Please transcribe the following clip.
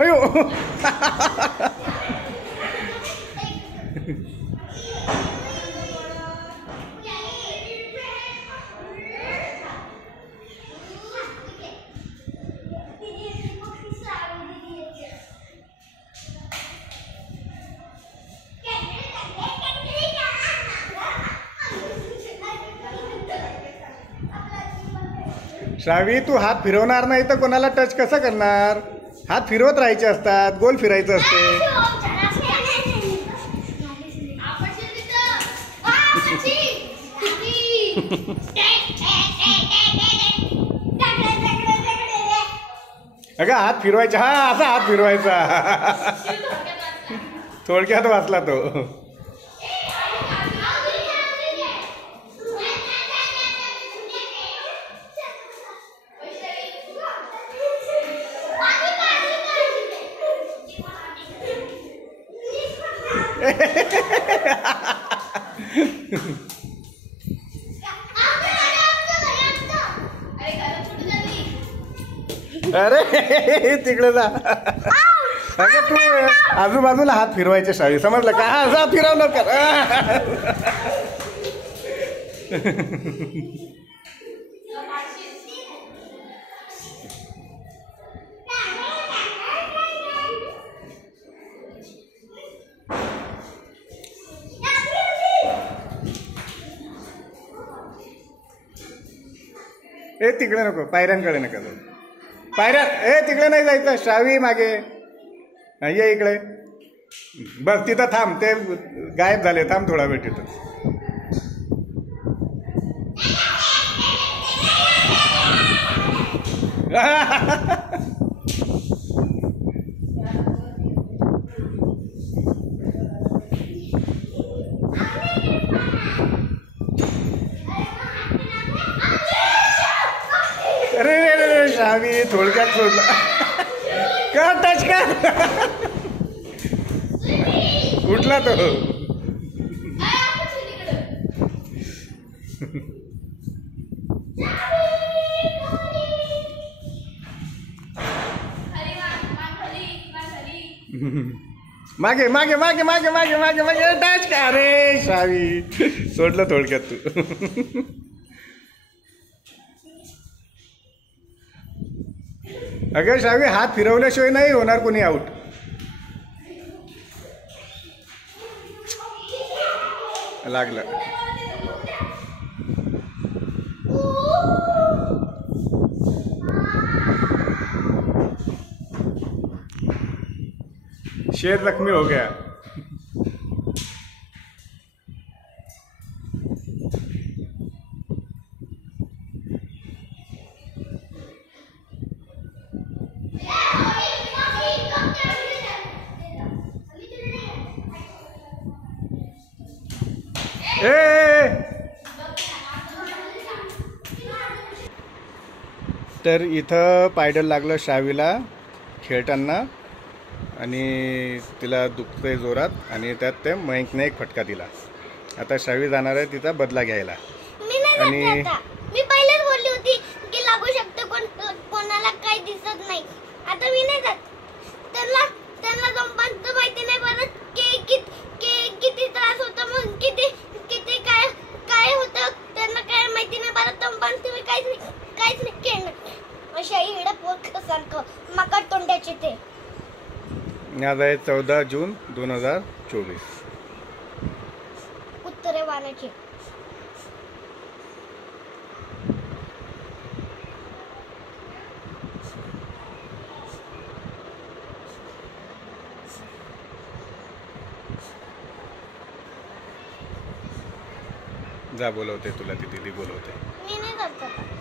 अयो श्रावी, तू हात फिरवणार नाही तर कोणाला टच कसं करणार? हात फिरवत राहायचे असतात, गोल फिरायचं असते. अगं हात फिरवायचा, हा असा हात फिरवायचा. थोडक्यात वाचला तो. अरे तिकडे जा. अगं तू आजूबाजूला हात फिरवायचे शाळी, समजलं का? हा जा, फिरवलं कर. ए तिकडे नको, पायऱ्यांकडे नका जाऊ. पायऱ्या ए तिकडे नाही जायचं. श्रावी मागे ये इकडे. बस तिथं थांब, ते गायब झाले. थांब थोडा वेळ तिथं. अरे रे रे श्रावी, थोडक्यात सोडला का? टच कर. उठला तो. मागे मागे मागे मागे मागे मागे मागे टच का? अरे श्रावी, सोडलं थोडक्यात तू. अगं श्रावी, हात फिरवल्याशिवाय नाही होणार कोणी आऊट. लागलं. शेर जख्मी हो गया. तर इथं पायडल लागलं श्रावीला खेळताना आणि तिला दुखतंय जोरात आणि त्यात ते मयंकने एक फटका दिला. आता श्रावी जाणार आहे तिचा बदला घ्यायला. आणि मी पहिलेच बोलली होती की लागू शकते, कोणाला काही दिसत नाही. आता मी नाही जात. त्यांना जंपांचं माहिती नाही पडत की किती त्रास होतो सारखं मकर तोंड्याचे ते. आज आहे 14 जून 2024. उत्तरे वानाचे. जा बोलवते तुला, ती दीदी बोलवते. मी नाही जात आता.